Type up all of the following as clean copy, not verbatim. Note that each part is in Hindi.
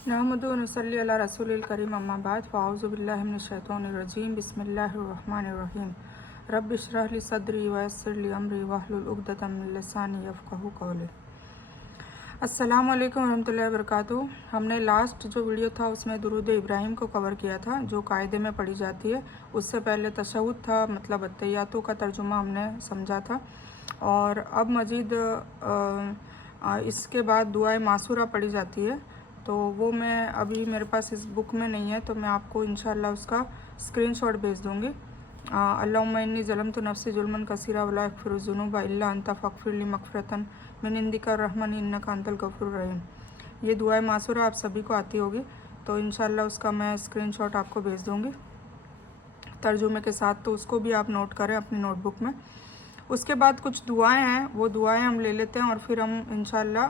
नहमदु व नसल्ली अला रसूलिल करीम अम्मा बाद फ़ाऊज़ु बिल्लाहि मिनश शैतानिर रजीम बिस्मिल्लाहिर रहमानिर रहीम रब्बि इश्रह ली सदरी व यस्सिर ली अमरी वहलुल उक़दतम मिन लिसानी यफ़क़हू क़ौली। अस्सलामु अलैकुम रहमतुल्लाहि व बरकातुहू। हमने लास्ट जो वीडियो था उसमें दुरूद इब्राहिम को कवर किया था, जो कायदे में पढ़ी जाती है। उससे पहले तशहुद था, मतलब अत्तहियातों का तर्जुमा हमने समझा था। और अब मज़ीद इसके बाद दुआए मासूरा पढ़ी जाती है, तो वो मैं अभी मेरे पास इस बुक में नहीं है, तो मैं आपको इंशाल्लाह उसका स्क्रीनशॉट भेज दूँगी। अल्लाहुम्मा इन्नी ज़लमतु नफ्सी जुल्मन कसीरा वला यग़फ़िरुज़्ज़ुनूबा इल्ला अंता फ़ग़फ़िरली मग़फ़िरतन मिन इंदिका रहमन इन्नका अंतल गफ़ूरुर रहीम। ये दुआए मासूरा आप सभी को आती होगी, तो इंशाल्लाह उसका मैं स्क्रीनशॉट आपको भेज दूँगी तर्जुमे के साथ, तो उसको भी आप नोट करें अपनी नोटबुक में। उसके बाद कुछ दुआएं हैं, वो दुआएं हम ले लेते हैं और फिर हम इंशाल्लाह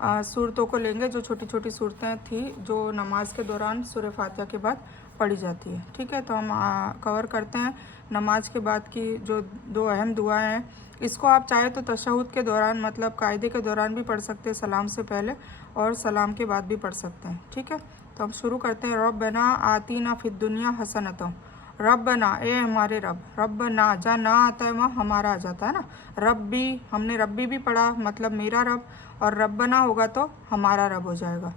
सूरतों को लेंगे, जो छोटी छोटी सूरतें थी जो नमाज के दौरान सूरह फातिहा के बाद पढ़ी जाती है। ठीक है, तो हम कवर करते हैं नमाज के बाद की जो दो अहम दुआएं हैं। इसको आप चाहे तो तशहुद के दौरान, मतलब कायदे के दौरान भी पढ़ सकते हैं, सलाम से पहले, और सलाम के बाद भी पढ़ सकते हैं। ठीक है, तो हम शुरू करते हैं। रब्बना आतीना फिद दुनिया हसनतों, रब्बना ए हमारे रब, रब्बना जा ना आता है वहाँ हमारा आ जाता है ना, रब्बी हमने रब्बी भी पढ़ा, मतलब मेरा रब, और रब्बना होगा तो हमारा रब हो जाएगा।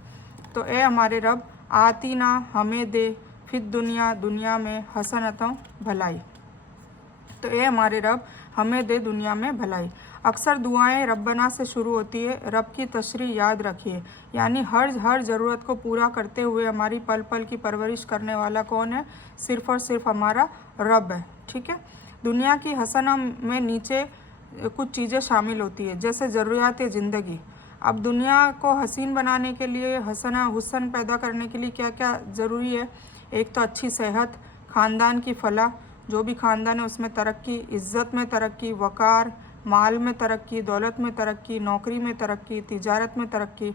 तो ए हमारे रब, आतीना हमें दे, फिर दुनिया दुनिया में, हसनतों भलाई, तो ए हमारे रब हमें दे दुनिया में भलाई। अक्सर दुआएं रब्बना से शुरू होती है। रब की तशरीह याद रखिए, यानी हर ज़रूरत को पूरा करते हुए हमारी पल पल की परवरिश करने वाला कौन है? सिर्फ़ और सिर्फ हमारा रब है। ठीक है, दुनिया की हसना में नीचे कुछ चीज़ें शामिल होती है, जैसे ज़रूरियात ज़िंदगी। अब दुनिया को हसीन बनाने के लिए, हुस्न पैदा करने के लिए क्या क्या ज़रूरी है? एक तो अच्छी सेहत, ख़ानदान की फलाह, जो भी ख़ानदान है उसमें तरक्की, इज़्ज़त में तरक्की, वक़ार, माल में तरक्की, दौलत में तरक्की, नौकरी में तरक्की, तिजारत में तरक्की,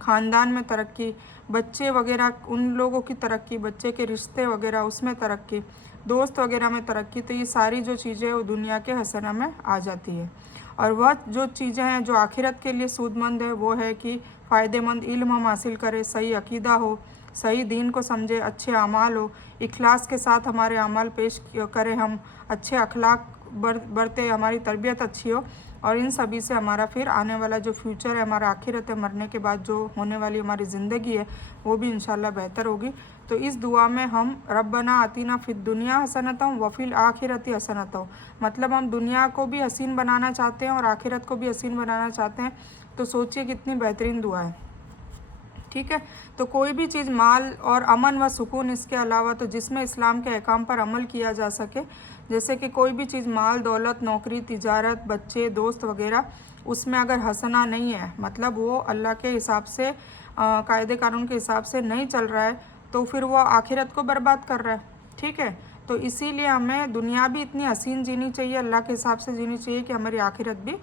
ख़ानदान में तरक्की, बच्चे वगैरह उन लोगों की तरक्की, बच्चे के रिश्ते वगैरह उसमें तरक्की, दोस्त वगैरह में तरक्की। तो ये सारी जो चीज़ें वो दुनिया के हसना में आ जाती है। और वह जो चीज़ें हैं जो आखिरत के लिए सूदमंद है, वो है कि फ़ायदेमंद इल्म हम हासिल करें, सही अकीदा हो, सही दीन को समझे, अच्छे अमाल हो, इखलास के साथ हमारे अमाल पेश करें, हम अच्छे अखलाक बरते, हमारी तरबियत अच्छी हो, और इन सभी से हमारा फिर आने वाला जो फ्यूचर है, हमारा आखिरत है, मरने के बाद जो होने वाली हमारी ज़िंदगी है, वो भी इंशाल्लाह बेहतर होगी। तो इस दुआ में हम रब्बना आतीना फिद दुनिया हसनतों वफ़िल आखिरती हसनतों, मतलब हम दुनिया को भी हसीन बनाना चाहते हैं और आखिरत को भी हसीन बनाना चाहते हैं। तो सोचिए कितनी बेहतरीन दुआ है। ठीक है, तो कोई भी चीज़, माल और अमन व सुकून, इसके अलावा तो जिसमें इस्लाम के अहकाम पर अमल किया जा सके, जैसे कि कोई भी चीज़, माल, दौलत, नौकरी, तिजारत, बच्चे, दोस्त वगैरह, उसमें अगर हसना नहीं है, मतलब वो अल्लाह के हिसाब से, कायदे कानून के हिसाब से नहीं चल रहा है, तो फिर वो आखिरत को बर्बाद कर रहा है। ठीक है, तो इसीलिए हमें दुनिया भी इतनी हसीन जीनी चाहिए, अल्लाह के हिसाब से जीनी चाहिए कि हमारी आखिरत भी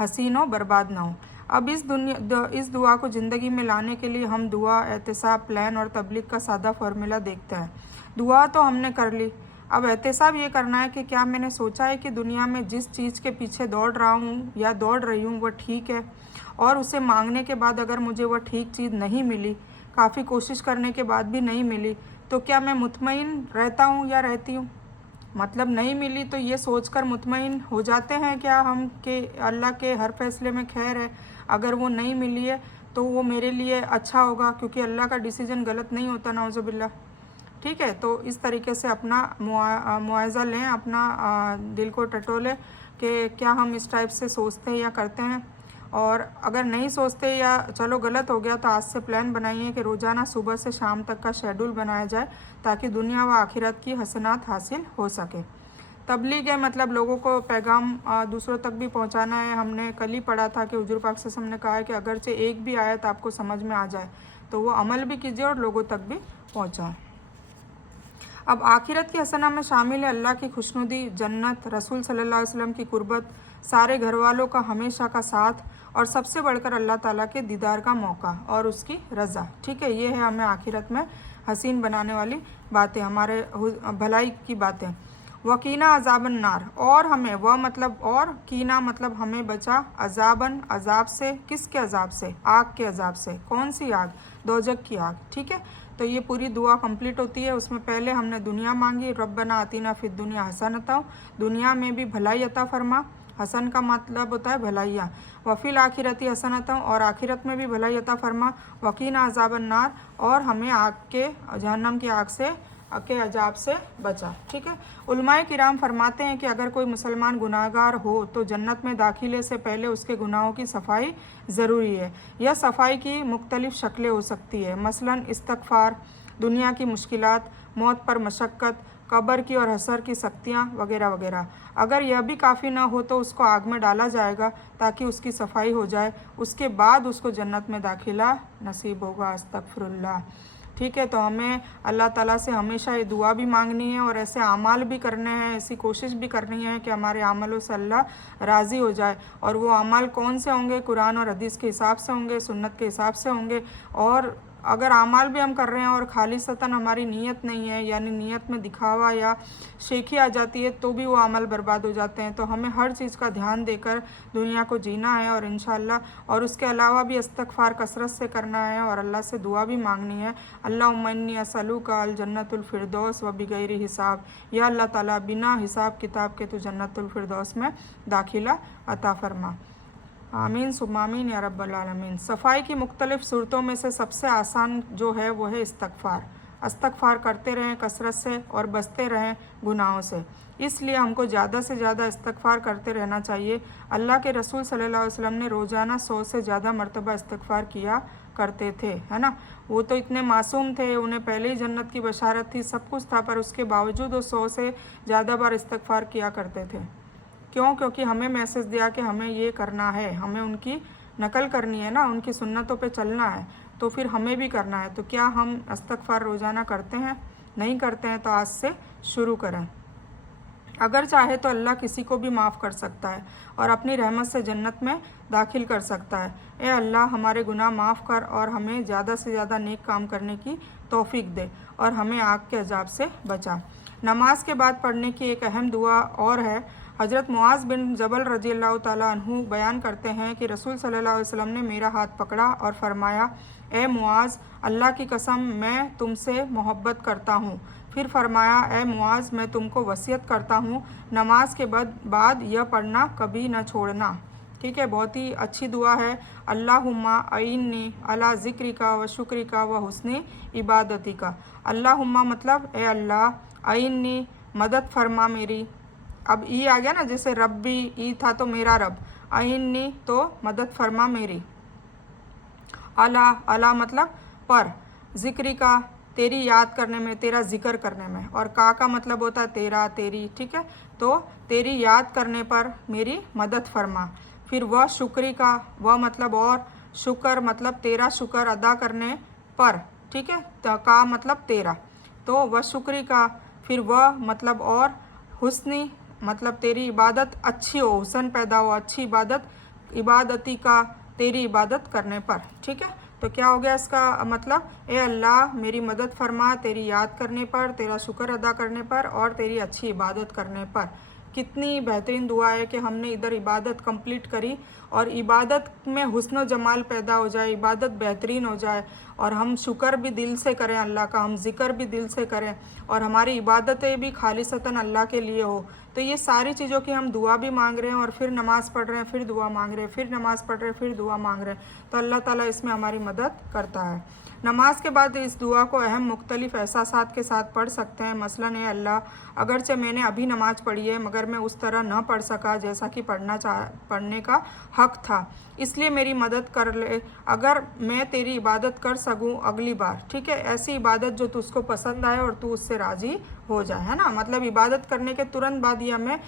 हसीन हो, बर्बाद ना हो। अब इस दुआ को ज़िंदगी में लाने के लिए हम दुआ, एहतिसाब, प्लान और तबलीग का सादा फार्मूला देखते हैं। दुआ तो हमने कर ली, अब एहतिसाब ये करना है कि क्या मैंने सोचा है कि दुनिया में जिस चीज़ के पीछे दौड़ रहा हूँ या दौड़ रही हूँ वो ठीक है, और उसे मांगने के बाद अगर मुझे वह ठीक चीज़ नहीं मिली, काफ़ी कोशिश करने के बाद भी नहीं मिली, तो क्या मैं मुतमईन रहता हूँ या रहती हूँ? मतलब नहीं मिली तो ये सोचकर मुतमईन हो जाते हैं क्या हम कि अल्लाह के हर फैसले में खैर है, अगर वो नहीं मिली है तो वो मेरे लिए अच्छा होगा, क्योंकि अल्लाह का डिसीजन गलत नहीं होता, नाउज़ुबिल्लाह। ठीक है, तो इस तरीके से अपना मुआवजा लें, अपना दिल को टटोलें कि क्या हम इस टाइप से सोचते हैं या करते हैं। और अगर नहीं सोचते या चलो गलत हो गया, तो आज से प्लान बनाइए कि रोज़ाना सुबह से शाम तक का शेड्यूल बनाया जाए, ताकि दुनिया व आखिरत की हसनात हासिल हो सके। तबलीग है, मतलब लोगों को पैगाम दूसरों तक भी पहुंचाना है। हमने कल ही पढ़ा था कि हुजूर पाक सल्लल्लाहु अलैहि वसल्लम ने कहा है कि अगरचे एक भी आयत आपको समझ में आ जाए तो वो अमल भी कीजिए और लोगों तक भी पहुँचाएँ। अब आखिरत की हसना में शामिल है अल्लाह की खुशनुदी, जन्नत, रसूल सल्लल्लाहु अलैहि वसल्लम की कुर्बत, सारे घर वालों का हमेशा का साथ, और सबसे बढ़कर अल्लाह ताला के दीदार का मौका और उसकी रज़ा। ठीक है, ये है हमें आखिरत में हसीन बनाने वाली बातें, हमारे भलाई की बातें। वकीना अजाबन नार, और हमें, वह मतलब और, कीना मतलब हमें बचा, अजाबन अजाब से, किसके अजाब से, आग के अजाब से। कौन सी आग, दोजक की आग। ठीक है, तो ये पूरी दुआ कंप्लीट होती है। उसमें पहले हमने दुनिया मांगी, रब्बना आतीना फिद दुनिया हसनता, दुनिया में भी भलाई अता फरमा, हसन का मतलब होता है भलाइयाँ, वफ़िल आखिरती हसनता, और आखिरत में भी भलाई अता फरमा, वकीना अजाबन नार, और हमें आग के, जहन्नम की आग से के अजाब से बचा। ठीक है, उलमाए किराम फरमाते हैं कि अगर कोई मुसलमान गुनाहगार हो तो जन्नत में दाखिले से पहले उसके गुनाहों की सफाई ज़रूरी है। यह सफाई की मुख्तलिफ़ शक्लें हो सकती है, मसलन इस्तग़फ़ार, दुनिया की मुश्किलात, मौत पर मशक्क़त, कब्र की और हसर की सख्तियाँ वगैरह वगैरह। अगर यह भी काफ़ी ना हो तो उसको आग में डाला जाएगा ताकि उसकी सफाई हो जाए, उसके बाद उसको जन्नत में दाखिला नसीब होगा। अस्तग़फ़िरुल्लाह। ठीक है, तो हमें अल्लाह ताला से हमेशा ये दुआ भी मांगनी है और ऐसे अमाल भी करने हैं, ऐसी कोशिश भी करनी है कि हमारे अमलों से अल्लाह राज़ी हो जाए। और वो अमल कौन से होंगे, कुरान और हदीस के हिसाब से होंगे, सुन्नत के हिसाब से होंगे। और अगर अमाल भी हम कर रहे हैं और खालिसतन हमारी नीयत नहीं है, यानी नीयत में दिखावा या शेखी आ जाती है, तो भी वो अमल बर्बाद हो जाते हैं। तो हमें हर चीज़ का ध्यान देकर दुनिया को जीना है और इंशाअल्लाह, और उसके अलावा भी इस्तग़फ़ार कसरत से करना है और अल्लाह से दुआ भी मांगनी है। अल्लाहुम्मा इन्नी असअलुका अल जन्नतुल फिरदौस व बिगैरि हिसाब, या अल्लाह ताला बिना हिसाब किताब के तो जन्नतुल फिरदौस में दाखिला अता फरमा। आमीन सुम्मा आमीन या रब्बल आलमीन। सफ़ाई की मुख्तलिफ़ सूरतों में से सबसे आसान जो है वो है इस्तग़फ़ार। इस्तग़फ़ार करते रहें कसरत से और बचते रहें गुनाहों से। इसलिए हमको ज़्यादा से ज़्यादा इस्तग़फ़ार करते रहना चाहिए। अल्लाह के रसूल सल्लल्लाहु अलैहि वसल्लम ने रोज़ाना 100 से ज़्यादा मरतबा इस्तग़फ़ार किया करते थे, है ना। वो तो इतने मासूम थे, उन्हें पहले ही जन्नत की बशारत थी, सब कुछ था, पर उसके बावजूद वो 100 से ज़्यादा बार इस्तग़फ़ार किया करते थे। क्यों? क्योंकि हमें मैसेज दिया कि हमें ये करना है, हमें उनकी नकल करनी है ना, उनकी सुन्नतों पे चलना है, तो फिर हमें भी करना है। तो क्या हम इस्तग़फ़ार रोज़ाना करते हैं? नहीं करते हैं तो आज से शुरू करें। अगर चाहे तो अल्लाह किसी को भी माफ़ कर सकता है और अपनी रहमत से जन्नत में दाखिल कर सकता है। ए अल्लाह, हमारे गुनाह माफ़ कर और हमें ज़्यादा से ज़्यादा नेक काम करने की तौफ़ीक दे और हमें आग के अजाब से बचा। नमाज के बाद पढ़ने की एक अहम दुआ और है। हज़रत मुआज़ बिन जबल रज़ी अल्लाह ताला अन्हु बयान करते हैं कि रसूल सल्लल्लाहु अलैहि वसल्लम ने मेरा हाथ पकड़ा और फरमाया, ए मुआज़, अल्लाह की कसम मैं तुमसे मोहब्बत करता हूँ। फिर फरमाया, ए मुआज़, मैं तुमको वसीयत करता हूँ नमाज के बाद यह पढ़ना कभी न छोड़ना। ठीक है, बहुत ही अच्छी दुआ है। अल्लाहुम्मा अइन्नी अला ज़िक्रिका व शुक्रिका व हुस्नी इबादतिका। अल्लाहुम्मा मतलब ए अल्लाह, अइन्नी मदद फरमा मेरी। अब ई आ गया ना, जैसे रब्बी ई था तो मेरा रब, अइन्नी तो मदद फरमा मेरी। अला अला मतलब पर, ज़िक्री का तेरी याद करने में, तेरा ज़िक्र करने में, और का मतलब होता है तेरा तेरी। ठीक है, तो तेरी याद करने पर मेरी मदद फरमा। फिर वह शुक्री का, वह मतलब और, शुक्र मतलब तेरा शुक्र अदा करने पर। ठीक है, तो का मतलब तेरा, तो वह शुक्री का, फिर वह मतलब और, हुस्नी मतलब तेरी इबादत अच्छी हो, हुसन पैदा हो, अच्छी इबादत, इबादती का तेरी इबादत करने पर। ठीक है, तो क्या हो गया इसका मतलब, ए अल्लाह मेरी मदद फरमा तेरी याद करने पर, तेरा शुक्र अदा करने पर और तेरी अच्छी इबादत करने पर। कितनी बेहतरीन दुआ है कि हमने इधर इबादत कंप्लीट करी और इबादत में हुस्न जमाल पैदा हो जाए, इबादत बेहतरीन हो जाए और हम शुक्र भी दिल से करें अल्लाह का, हम ज़िक्र भी दिल से करें और हमारी इबादतें भी खालिसतन अल्लाह के लिए हो। तो ये सारी चीज़ों की हम दुआ भी मांग रहे हैं और फिर नमाज़ पढ़ रहे हैं, फिर दुआ मांग रहे हैं, फिर नमाज़ पढ़ रहे हैं, फिर दुआ मांग रहे हैं, तो अल्लाह ताला इसमें हमारी मदद करता है। नमाज के बाद इस दुआ को अहम मुख्तलिफ़ एहसासात के साथ पढ़ सकते हैं। मसलन है, अल्लाह, अगरचे मैंने अभी नमाज़ पढ़ी है मगर मैं उस तरह न पढ़ सका जैसा कि पढ़ने का हक़ था, इसलिए मेरी मदद कर ले, अगर मैं तेरी इबादत कर सकूं अगली बार। ठीक है, ऐसी इबादत जो तुझको पसंद आए और तू उससे राज़ी हो जाए, है ना। मतलब इबादत करने के तुरंत बाद ही हमें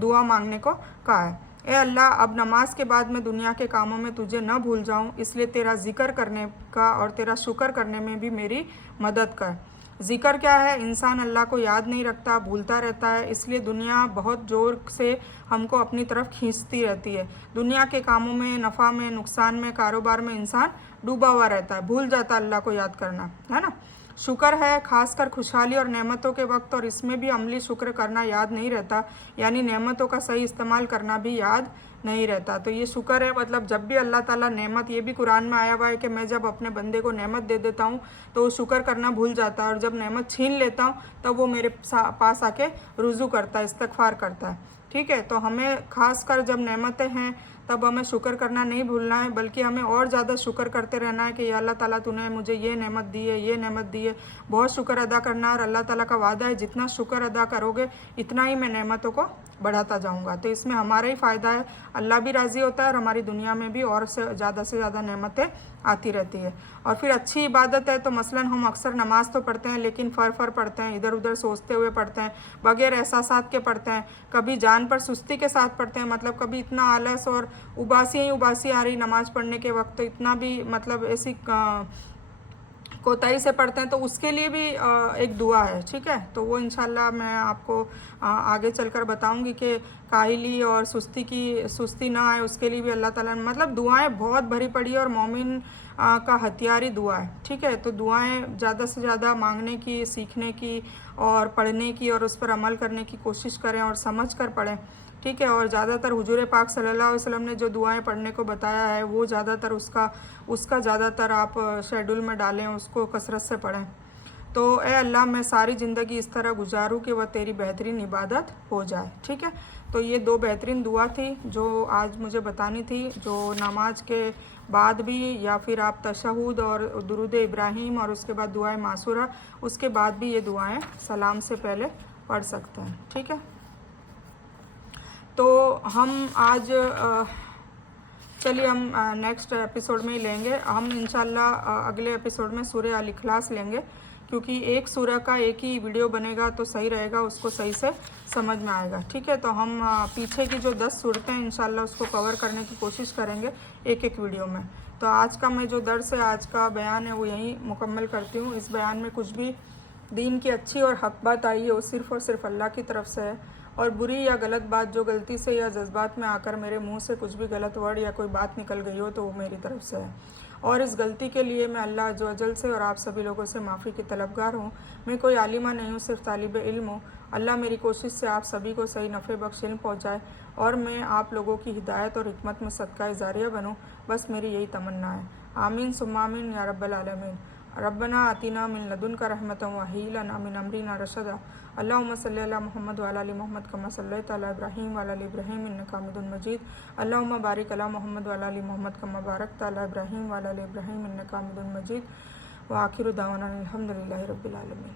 दुआ मांगने को कहा है। ए अल्लाह, अब नमाज के बाद मैं दुनिया के कामों में तुझे न भूल जाऊं, इसलिए तेरा ज़िक्र करने का और तेरा शुक्र करने में भी मेरी मदद कर। ज़िक्र क्या है? इंसान अल्लाह को याद नहीं रखता, भूलता रहता है, इसलिए दुनिया बहुत ज़ोर से हमको अपनी तरफ खींचती रहती है। दुनिया के कामों में, नफ़ा में, नुकसान में, कारोबार में इंसान डूबा हुआ रहता है, भूल जाता है अल्लाह को याद करना, है ना। शुक्र है खासकर खुशहाली और नेमतों के वक्त, और इसमें भी अमली शुक्र करना याद नहीं रहता, यानी नेमतों का सही इस्तेमाल करना भी याद नहीं रहता। तो ये शुक्र है, मतलब जब भी अल्लाह ताला नेमत, ये भी कुरान में आया हुआ है कि मैं जब अपने बंदे को नेमत दे देता हूँ तो वो शुक्र करना भूल जाता है, और जब नेमत छीन लेता हूँ तब वो मेरे पास आके रुजू करता है, इस्तगफार करता है। ठीक है, तो हमें खासकर जब नेमतें हैं तब हमें शुक्र करना नहीं भूलना है, बल्कि हमें और ज़्यादा शुक्र करते रहना है कि या अल्लाह ताला तूने मुझे ये नेमत दी है, ये नेमत दी है। बहुत शुक्र अदा करना है, और अल्लाह ताला का वादा है जितना शुक्र अदा करोगे इतना ही मैं नेमतों को बढ़ाता जाऊंगा। तो इसमें हमारा ही फ़ायदा है, अल्लाह भी राज़ी होता है और हमारी दुनिया में भी और से ज़्यादा नेमतें आती रहती है। और फिर अच्छी इबादत है तो मसलन हम अक्सर नमाज तो पढ़ते हैं लेकिन फ़र पढ़ते हैं, इधर उधर सोचते हुए पढ़ते हैं, बगैर एहसासात के पढ़ते हैं, कभी जान पर सुस्ती के साथ पढ़ते हैं, मतलब कभी इतना आलस और उबासी ही उबासी आ रही नमाज़ पढ़ने के वक्त, तो इतना भी मतलब ऐसी कोताही से पढ़ते हैं, तो उसके लिए भी एक दुआ है। ठीक है, तो वो इंशाल्लाह मैं आपको आगे चलकर बताऊंगी कि काहिली और सुस्ती ना आए उसके लिए भी अल्लाह ताला ने मतलब दुआएं बहुत भरी पड़ी है, और मोमिन का हथियार ही दुआ है। ठीक है, तो दुआएं ज़्यादा से ज़्यादा मांगने की, सीखने की और पढ़ने की और उस पर अमल करने की कोशिश करें और समझ कर पढ़ें। ठीक है, और ज़्यादातर हुजूर पाक सल्लल्लाहु अलैहि वसल्लम ने जो दुआएं पढ़ने को बताया है वो ज़्यादातर उसका ज़्यादातर आप शेड्यूल में डालें, उसको कसरत से पढ़ें। तो ए अल्लाह मैं सारी ज़िंदगी इस तरह गुजारूँ कि वह तेरी बेहतरीन इबादत हो जाए। ठीक है, तो ये 2 बेहतरीन दुआ थी जो आज मुझे बतानी थी, जो नमाज के बाद भी या फिर आप तशहुद और दुरूद इब्राहीम और उसके बाद दुआए मासूरा, उसके बाद भी ये दुआएं सलाम से पहले पढ़ सकते हैं। ठीक है, तो हम आज चलिए हम नेक्स्ट एपिसोड में ही लेंगे। हम इंशाल्लाह अगले एपिसोड में सूरह अल इखलास लेंगे, क्योंकि एक सूरह का एक ही वीडियो बनेगा तो सही रहेगा, उसको सही से समझ में आएगा। ठीक है, तो हम पीछे की जो 10 सूरतें हैं इंशाल्लाह उसको कवर करने की कोशिश करेंगे एक वीडियो में। तो आज का मैं जो दर्स है, आज का बयान है, वो यहीं मुकम्मल करती हूँ। इस बयान में कुछ भी दीन की अच्छी और हक बात आई है वो सिर्फ़ और सिर्फ अल्लाह की तरफ से है, और बुरी या गलत बात जो गलती से या जज्बात में आकर मेरे मुंह से कुछ भी गलत वर्ड या कोई बात निकल गई हो तो वो मेरी तरफ से है, और इस गलती के लिए मैं अल्लाह अज़्ज़ व जल से और आप सभी लोगों से माफ़ी की तलबगार हूँ। मैं कोई आलिमा नहीं हूँ, सिर्फ तालिब इल्म हूँ। अल्लाह मेरी कोशिश से आप सभी को सही नफ़े बख्श इल्म पहुँचाए और मैं आप लोगों की हिदायत और हिकमत में सदका जारिया बनूँ, बस मेरी यही तमन्ना है। आमीन सुम्मा आमीन या रब्बल आलमीन। रब्बना आतिना मिन लदुनका रहमतन व हय्यि लना मिन अमरिना रशदा। अल्लाहुम्मा सल्लि अला मुहम्मद व अला आलि मुहम्मद कमा सल्लैता अला इब्राहीम व अला आलि इब्राहीम इन्नका हमीदुम मजीद। अल्लाहुम्मा बारिक अला मुहम्मद व अला आलि मुहम्मद कमा बारकता अला इब्राहीम व अला आलि इब्राहीम इन्नका हमीदुम मजीद। व आखिरु दावाना अल्हम्दुलिल्लाहि रब्बिल आलमीन।